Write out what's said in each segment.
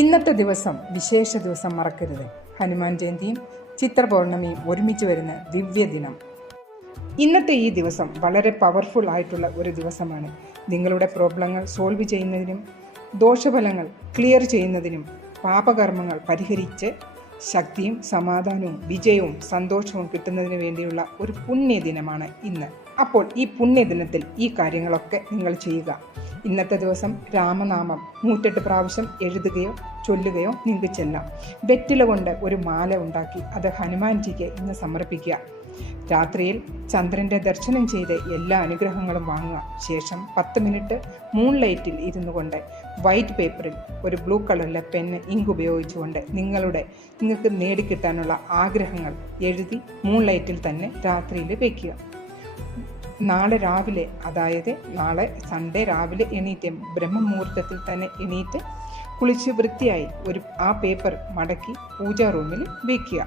ഇന്നത്തെ ദിവസം വിശേഷ ദിവസം മറക്കരുത്. ഹനുമാൻ ജയന്തിയും ചിത്രപൗർണമിയും ഒരുമിച്ച് വരുന്ന ദിവ്യദിനം. ഇന്നത്തെ ഈ ദിവസം വളരെ പവർഫുൾ ആയിട്ടുള്ള ഒരു ദിവസമാണ്. നിങ്ങളുടെ പ്രോബ്ലങ്ങൾ സോൾവ് ചെയ്യുന്നതിനും ദോഷഫലങ്ങൾ ക്ലിയർ ചെയ്യുന്നതിനും പാപകർമ്മങ്ങൾ പരിഹരിച്ച് ശക്തിയും സമാധാനവും വിജയവും സന്തോഷവും കിട്ടുന്നതിന് വേണ്ടിയുള്ള ഒരു പുണ്യദിനമാണ് ഇന്ന്. അപ്പോൾ ഈ പുണ്യദിനത്തിൽ ഈ കാര്യങ്ങളൊക്കെ നിങ്ങൾ ചെയ്യുക. ഇന്നത്തെ ദിവസം രാമനാമം 108 പ്രാവശ്യം എഴുതുകയോ ചൊല്ലുകയോ നിങ്ങൾക്ക് ചെല്ലാം. വെറ്റില കൊണ്ട് ഒരു മാല ഉണ്ടാക്കി അത് ഹനുമാൻജിക്ക് ഇന്ന് സമർപ്പിക്കുക. രാത്രിയിൽ ചന്ദ്രൻ്റെ ദർശനം ചെയ്ത് എല്ലാ അനുഗ്രഹങ്ങളും വാങ്ങുക. ശേഷം 10 മിനിറ്റ് മൂൺ ലൈറ്റിൽ ഇരുന്നു കൊണ്ട് വൈറ്റ് പേപ്പറിൽ ഒരു ബ്ലൂ കളറിലെ പെന്ന് ഇങ്ക് ഉപയോഗിച്ചുകൊണ്ട് നിങ്ങൾക്ക് നേടിക്കിട്ടാനുള്ള ആഗ്രഹങ്ങൾ എഴുതി മൂൺ ലൈറ്റിൽ തന്നെ രാത്രിയിൽ വയ്ക്കുക. നാളെ രാവിലെ, അതായത് നാളെ സൺഡേ രാവിലെ എണീറ്റ് ബ്രഹ്മമുഹൂർത്തത്തിൽ തന്നെ എണീറ്റ് കുളിച്ച് വൃത്തിയായി ആ പേപ്പർ മടക്കി പൂജാ റൂമിൽ വയ്ക്കുക.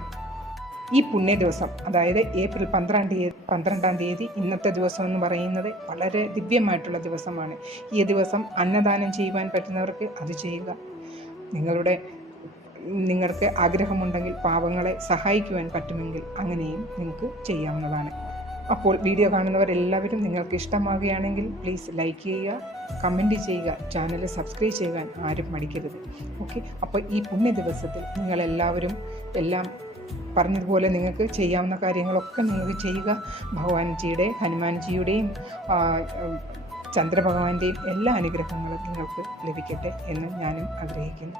ഈ പുണ്യ ദിവസം, അതായത് ഏപ്രിൽ 12 തീയതി ഇന്നത്തെ ദിവസം എന്ന് പറയുന്നത് വളരെ ദിവ്യമായിട്ടുള്ള ദിവസമാണ്. ഈ ദിവസം അന്നദാനം ചെയ്യുവാൻ പറ്റുന്നവർക്ക് അത് ചെയ്യുക. നിങ്ങൾക്ക് ആഗ്രഹമുണ്ടെങ്കിൽ പാവങ്ങളെ സഹായിക്കുവാൻ പറ്റുമെങ്കിൽ അങ്ങനെയും നിങ്ങൾക്ക് ചെയ്യാവുന്നതാണ്. അപ്പോൾ വീഡിയോ കാണുന്നവരെല്ലാവരും നിങ്ങൾക്ക് ഇഷ്ടമാവുകയാണെങ്കിൽ പ്ലീസ് ലൈക്ക് ചെയ്യുക, കമൻറ്റ് ചെയ്യുക, ചാനൽ സബ്സ്ക്രൈബ് ചെയ്യുവാൻ ആരും മടിക്കരുത്. ഓക്കെ, അപ്പോൾ ഈ പുണ്യ ദിവസത്തിൽ നിങ്ങളെല്ലാവരും എല്ലാം പറഞ്ഞതുപോലെ നിങ്ങൾക്ക് ചെയ്യാവുന്ന കാര്യങ്ങളൊക്കെ നിങ്ങൾക്ക് ചെയ്യുക. ഭഗവാൻജിയുടെ, ഹനുമാൻജിയുടെയും ചന്ദ്രഭഗവാന്റെയും എല്ലാ അനുഗ്രഹങ്ങളും നിങ്ങൾക്ക് ലഭിക്കട്ടെ എന്ന് ഞാനും ആഗ്രഹിക്കുന്നു.